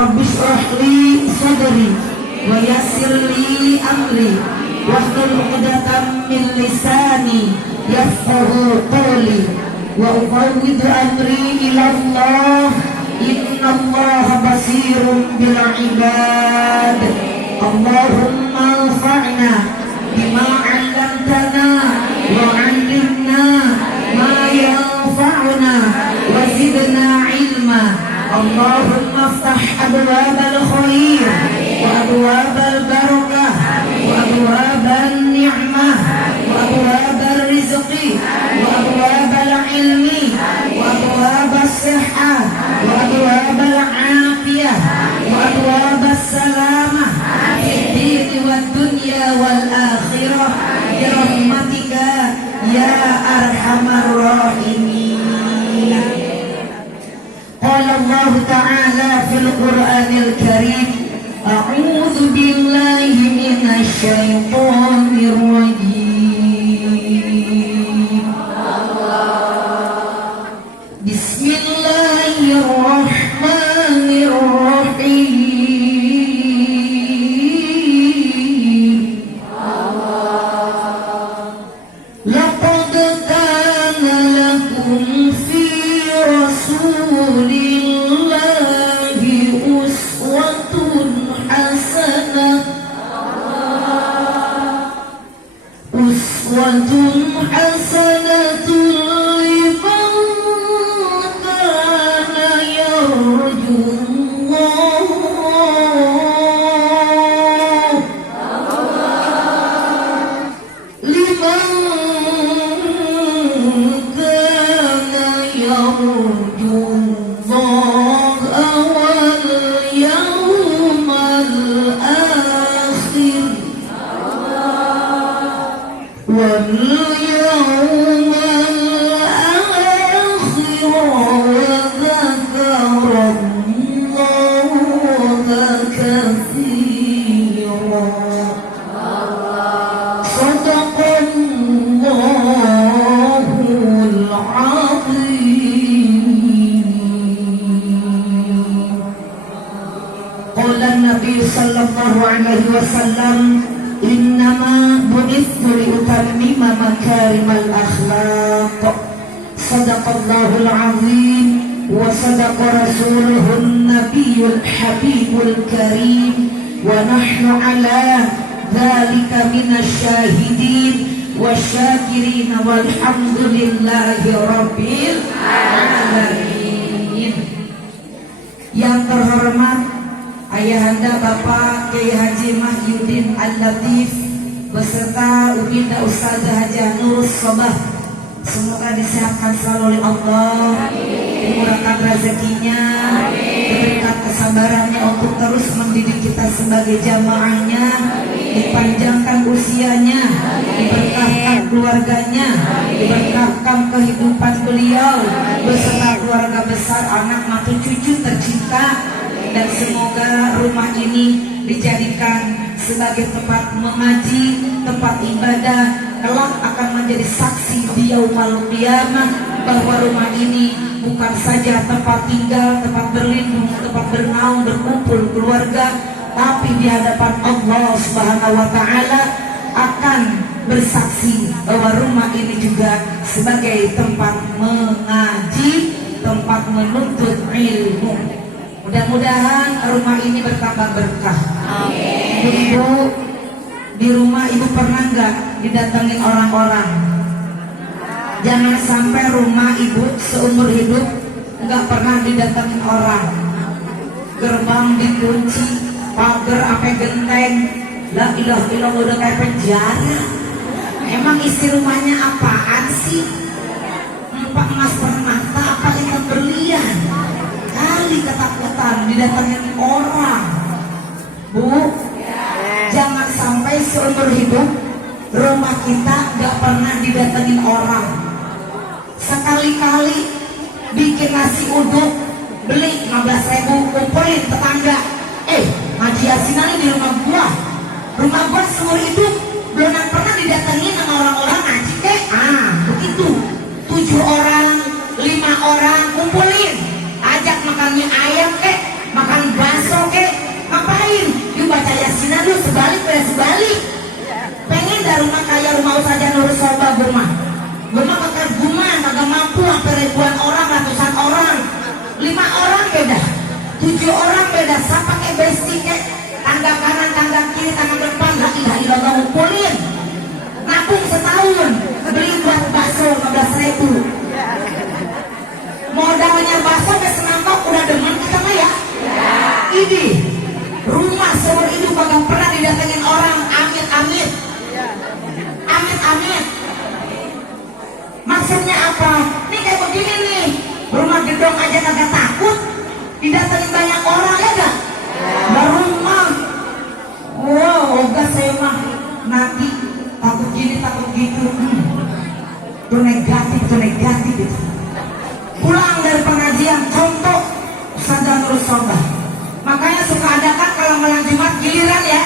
Rabbi shrah li sadri wa yassir li amri wahlul 'uqdatam min lisani yafqahu qawli wa ufawwidu amri ila Allah innallaha basirun bil ibad. Allahumma anfa'na bima 'allamtana wa 'allimna ma yanfa'una wa zidna 'ilma. Allahumma aftah abwabal khair wa abwabal barakah wa abwabal ni'mah wa abwabal rizqi wa abwabal ilmi wa abwabal sihah wa abwabal afiyah wa abwabal salamah fid din wad dunya wal akhirah bi rahmatika ya arhamar rahimin. Qala Allah Ta'ala fil Qur'anil Karim, a'udzu billahi minasy syaithanir rajim. Bismillahirrahmanirrahim. Laqad kana lakum fi Rasulillahi uswatun hasanah liman kana yarjullah واليوم الآخر وذكر الله كثيرا. صدق الله العظيم. قال النبي صلى الله عليه وسلم innama bu'ithu liutammima makarimal akhlaq. Sadaqallahul azim wa sadaqa rasuluhun nabiyyul habibul karim wa nahnu ala dzalika minasy syahidin wasyakirin walhamdulillahi rabbil alamin. Yang terhormat Ayahanda Bapak Kiai Haji Mahyudin Al-Latif beserta Ubinda Ustazah Hajah Nurus Sobah, semoga disehatkan selalu oleh Allah, dimurahkan rezekinya, diberikan kesabarannya untuk terus mendidik kita sebagai jamaahnya, dipanjangkan usianya, diberkahkan keluarganya, diberkahkan kehidupan beliau beserta keluarga besar, anak mantu cucu tercinta. Dan semoga rumah ini dijadikan sebagai tempat mengaji, tempat ibadah, kelak akan menjadi saksi di yaumul qiyamah bahwa rumah ini bukan saja tempat tinggal, tempat berlindung, tempat bernaung, berkumpul keluarga, tapi di hadapan Allah Subhanahu wa Ta'ala akan bersaksi bahwa rumah ini juga sebagai tempat mengaji, tempat menuntut ilmu. Mudah-mudahan rumah ini bertambah berkah. Amin. Ibu, di rumah ibu pernah nggak didatengin orang-orang? Jangan sampai rumah ibu seumur hidup nggak pernah didatengin orang. Gerbang dikunci, pagar sampai genteng. La ilaha illallah, udah kayak penjara. Emang isi rumahnya apaan sih? Empat emas permata apa ikan berlian? Kali ketakutan didatengin orang. Bu, jangan sampai seumur hidup rumah kita gak pernah didatengin orang. Sekali-kali bikin nasi uduk, beli 15.000, kumpulin tetangga. Ngaji Yasinani di rumah gua. Rumah gua seumur hidup belum pernah didatengin sama orang-orang ngaji teh. Begitu. 7 orang, 5 orang kumpulin, ajak makan mie ayam makan bakso 7 orang beda, saya pakai bestik tangga kanan, tangga kiri, tangga depan, la ilaha illallah ngumpulin. Nabung setahun, beli buat bakso 15.000. Modalnya bakso ke semangkok udah demen kita mah ya. Ini rumah seumur hidup kagak pernah didatengin orang, amit amit. Amit amit. Maksudnya apa? Ini kayak begini nih, rumah gedong aja kagak takut, didatengin banyak orang ya gak? Rumah, wow, enggak saya mah nanti takut gini takut gitu, itu negatif itu. Pulang dari pengajian, contoh Ustadzah Nurul Sobah, makanya suka ada kan kalau malam Jumat giliran ya,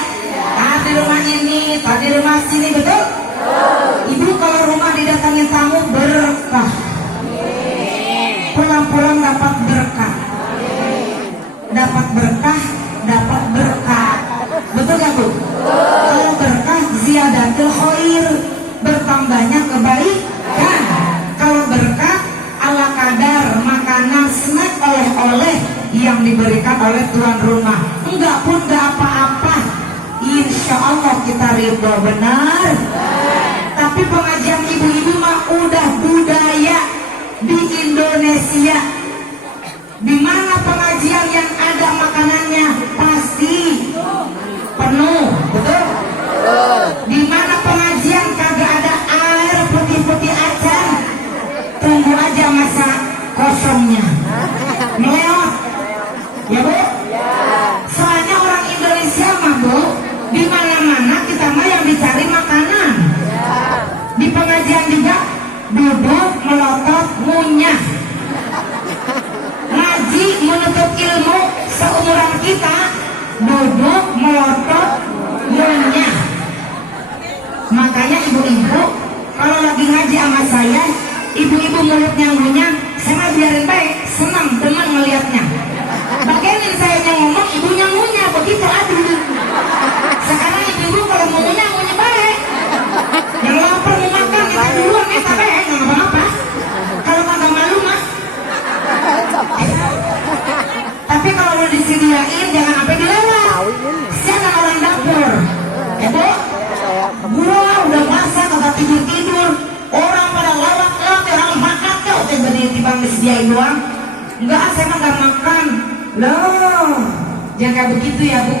tadi rumah ini, tadi rumah sini, betul? Ibu kalau rumah didatangin tamu berkah, pulang-pulang dapat berkah, dapat berkah, dapat berkah, betul gak Bu? Kalau berkah ziyadatul khair, bertambahnya kebaikan. Kalau berkah ala kadar makanan snack oleh-oleh yang diberikan oleh tuan rumah, enggak pun enggak apa-apa, insya Allah kita ridho, benar. Tapi pengajian ibu-ibu mah udah budaya di Indonesia. Di mana pengajian yang ada makanannya pasti penuh, betul? Di mana pengajian kagak ada air putih-putih acan, tunggu aja masa kosongnya. Melewat, ya Bu? Soalnya orang Indonesia mah Bu, di mana-mana kita mah yang dicari makanan. Di pengajian juga duduk melotot ngunyah. Ngaji menuntut ilmu seumuran kita, duduk melotot ngunyah. Makanya ibu-ibu kalau lagi ngaji sama saya, ibu-ibu mulutnya ngunyah, saya mah biarin baik, senang teman melihatnya. Bagianin saya yang ngomong, ibunya ngunyah, begitu aduh. Sekarang ibu-ibu kalau mau ngunyah baik. Yang lapar mau makan, kita duluan kita baik, nggak apa-apa. Kalau kagak malu mah. Tapi kalau udah disediain jangan sampai dilewat. Siapa orang dapur? Bu, gua udah masak kagak tidur. Orang pada lawak-lawak, orang makan kau tiba-tiba disediain doang. Enggak, saya mah nggak makan. Loh, jangan kayak begitu ya Bu.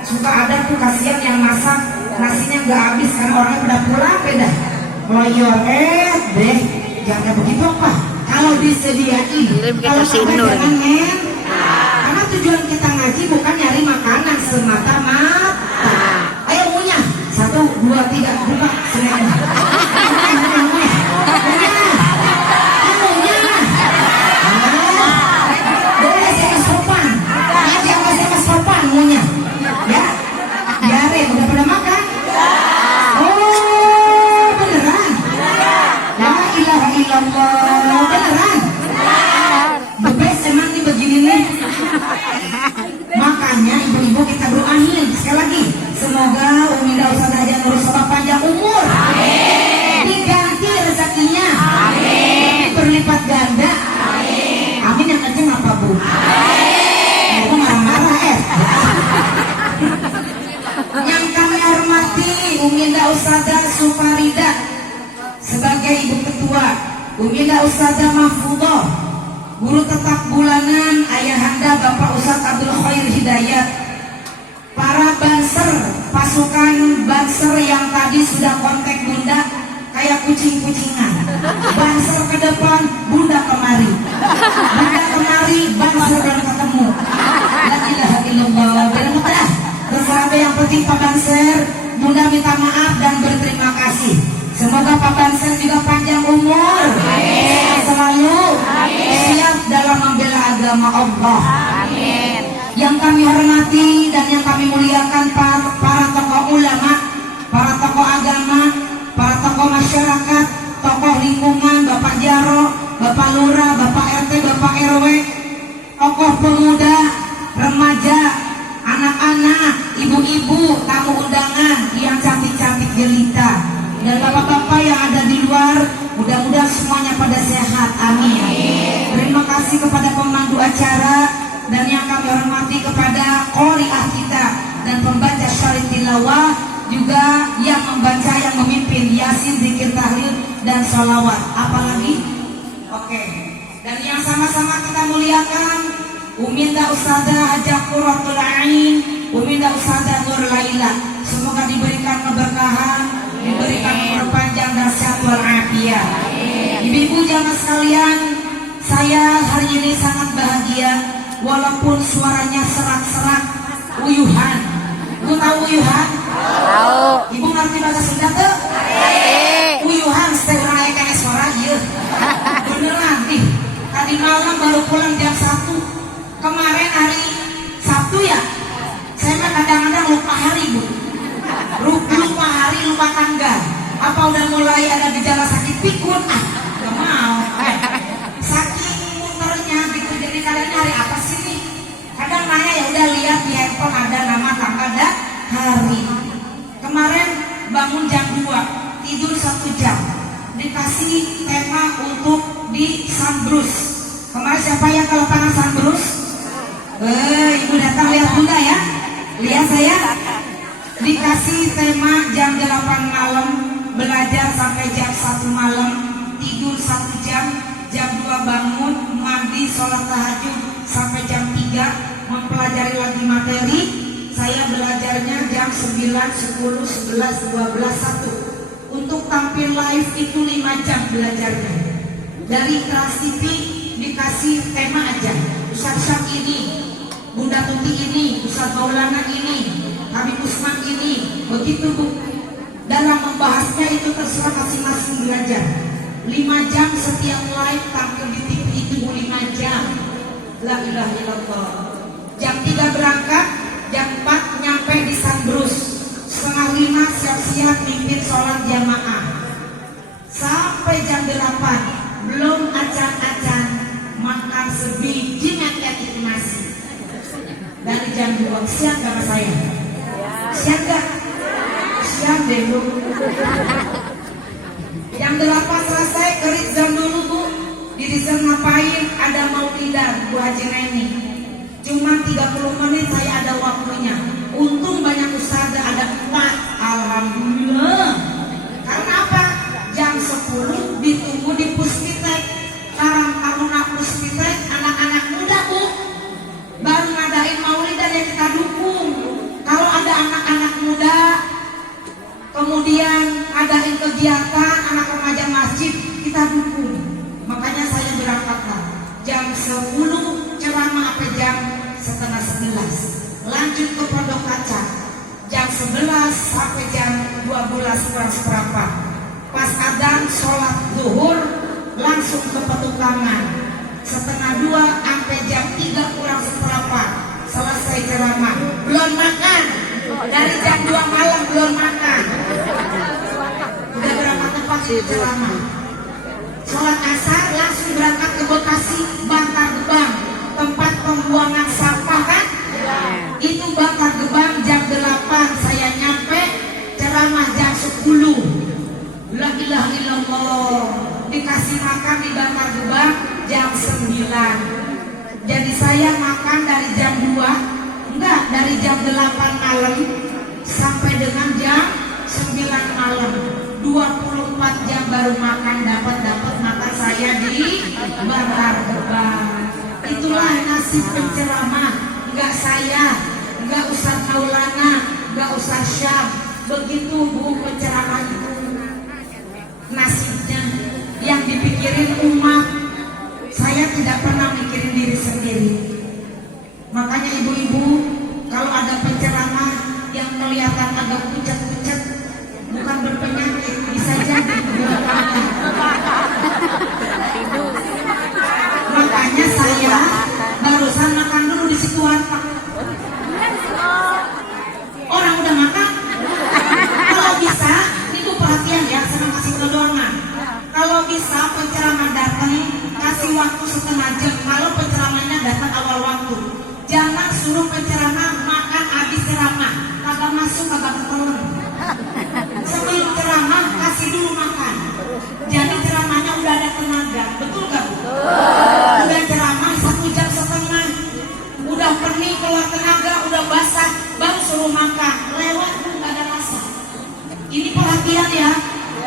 Suka ada tuh kasihan yang masak nasinya nggak habis karena orangnya pada pulang beda. Loyor deh, jangan kayak begitu apa? Kalau disediain, kalau sampai jangan men. Karena tujuan kita ngaji bukan nyari makanan semata-mata. Ayo ngunyah, 1, 2, 3, buka senengnya. Boleh saya sopan, ngaji apa saya sopan ngunyah, ya? Biarin, udah pada makan? Oh, beneran? La ilaha illallah, beneran? The best emang nih begini nih. Makanya ibu-ibu kita doain sekali lagi, semoga Umi Ustadzah Hajah Nurul Sobah panjang umur, diganti rezekinya, berlipat ganda, amin. Yang kecil apa Bu? Aku marah-marah Yang kami hormati Uminda Ustadzah Sufarida sebagai ibu ketua, Uminda Ustadzah Mahfudoh, guru tetap bulanan Ayahanda Bapak Ustadz Abdul Khair Hidayat, para banser, pasukan banser yang tadi sudah kontak Bunda kayak kucing-kucingan, banser ke depan, Bunda kemari, Bunda kemari, banser dan ketemu. La ilaha illallah, benar-benar terserah. Yang penting Pak Banser, Bunda minta maaf dan berterima kasih. Semoga Pak Banser juga panjang umur, sehat selalu, siap dalam membela agama Allah. Amin. Yang kami hormati dan yang kami muliakan para tokoh ulama, para tokoh agama, para tokoh masyarakat, tokoh lingkungan, Bapak Jaro, Bapak Lurah, Bapak RT, Bapak RW, tokoh pemuda, remaja, anak-anak, ibu-ibu, tamu undangan yang cantik-cantik jelita, dan bapak-bapak yang ada di luar, mudah-mudahan semuanya pada sehat, amin. Terima kasih kepada pemandu acara dan yang kami hormati salawat. Apalagi? Oke. Dan yang sama-sama kita muliakan Uminda Ustazah Hajah Qurratul Ain, Uminda Ustazah Nur Laila. Semoga diberikan keberkahan, diberikan umur panjang dan sehat walafiat. Ibu-ibu jamaah sekalian, saya hari ini sangat bahagia walaupun suaranya serak-serak, uyuhan. Ibu tahu uyuhan? Tahu. Ibu ngerti bahasa Sunda tuh? Uyuhan setelah naik ke suara iya. Beneran nih. Tadi malam baru pulang jam 1. Kemarin hari Sabtu ya. Saya mah kadang-kadang lupa hari, Bu. Lupa hari, lupa tanggal. Apa udah mulai ada gejala sakit pikun? Gak mau. Saking muternya gitu. Jadi kadang hari apa sih nih? Kadang nanya ya udah lihat di handphone ada nama tanggal dan hari. Kemarin bangun jam 2, tidur 1 jam. Dikasih tema untuk di Sunbrus. Kemarin siapa yang ke lapangan Sunbrus? Ibu datang lihat Bunda ya. Lihat saya. Dikasih tema jam 8 malam, belajar sampai jam 1 malam, tidur 1 jam, jam 2 bangun, mandi, sholat tahajud sampai jam 3, mempelajari lagi materi. Saya belajarnya jam 9, 10, 11, 12, 1. Untuk tampil live itu 5 jam belajarnya. Dari Trans TV dikasih tema aja. Ustaz Syam ini, Bunda Tuti ini, Ustaz Maulana ini, Habib Usman ini, begitu Bu. Dalam membahasnya itu terserah masing-masing belajar. 5 jam setiap live tampil di TV itu 5 jam. La ilaha illallah. Jam 3 berangkat, jam 4 nyampe di Sunbrus. Setengah 5 siap-siap mimpin sholat jamaah. Sampai jam 8 belum acan-acan makan sebiji ngeket nasi. Dari jam 2 siang gak saya? Siang gak? Siang deh Bu. Jam 8 selesai kerizan dulu Bu. Di Rizal ngapain? Ada maulidan Bu Haji Neni. Cuma 30 menit saya ada waktunya. Untung banyak ustazah ada 4. Alhamdulillah. Karena apa? Jam 10 ditunggu di Puspitek. Karang Taruna Puspitek anak-anak muda Bu. Baru ngadain maulidan yang kita dukung. Kalau ada anak-anak muda, kemudian adain kegiatan anak remaja masjid, kita dukung. Makanya saya berangkatkan jam 10 ceramah sampai jam setengah 11. Lanjut ke Pondok Kaca jam 11 sampai jam 12 kurang seperempat. Pas adzan sholat zuhur langsung ke petukangan. Setengah 2 sampai jam 3 kurang seperempat selesai ceramah. Belum makan. Dari jam 2 malam belum makan. Udah berapa tempat ceramah. Sholat asar langsung berangkat ke Bekasi, Bantar Gebang, tempat pembuangan sampah kan? Itu Bantar Gebang jam 8 saya nyampe, ceramah jam 10. La ilaha illallah. Dikasih makan di Bantar Gebang jam 9. Jadi saya makan dari jam 2, enggak, dari jam 8 malam sampai dengan jam 9 malam. 24 jam baru makan, dapat makan saya di Bantar Gebang. Itulah nasib penceramah. Enggak saya, enggak Ustaz Maulana, enggak Ustaz Syam. Begitu Bu penceramah itu nasibnya. Yang dipikirin umat. Saya tidak pernah mikirin diri sendiri. Makanya ibu-ibu, kalau ada penceramah yang kelihatan agak pucat-pucat, bukan berpenyakit, bisa jadi. Makanya saya barusan makan dulu di situ warteg. Orang udah makan. Kalau bisa, ibu perhatian ya, saya kasih kedorongan. Kalau bisa penceramah datang, kasih waktu setengah jam. Kalau penceramahnya datang awal waktu, jangan suruh penceramah makan habis ceramah. Kagak masuk, kagak ketelen. Sebelum ceramah kasih dulu makan. Jadi ceramahnya udah ada tenaga, betul gak Bu? Udah ceramah 1 jam setengah, udah pening keluar tenaga, udah basah, baru suruh makan. Lewat Bu, gak ada rasa. Ini perhatian ya.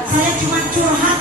Saya cuma curhat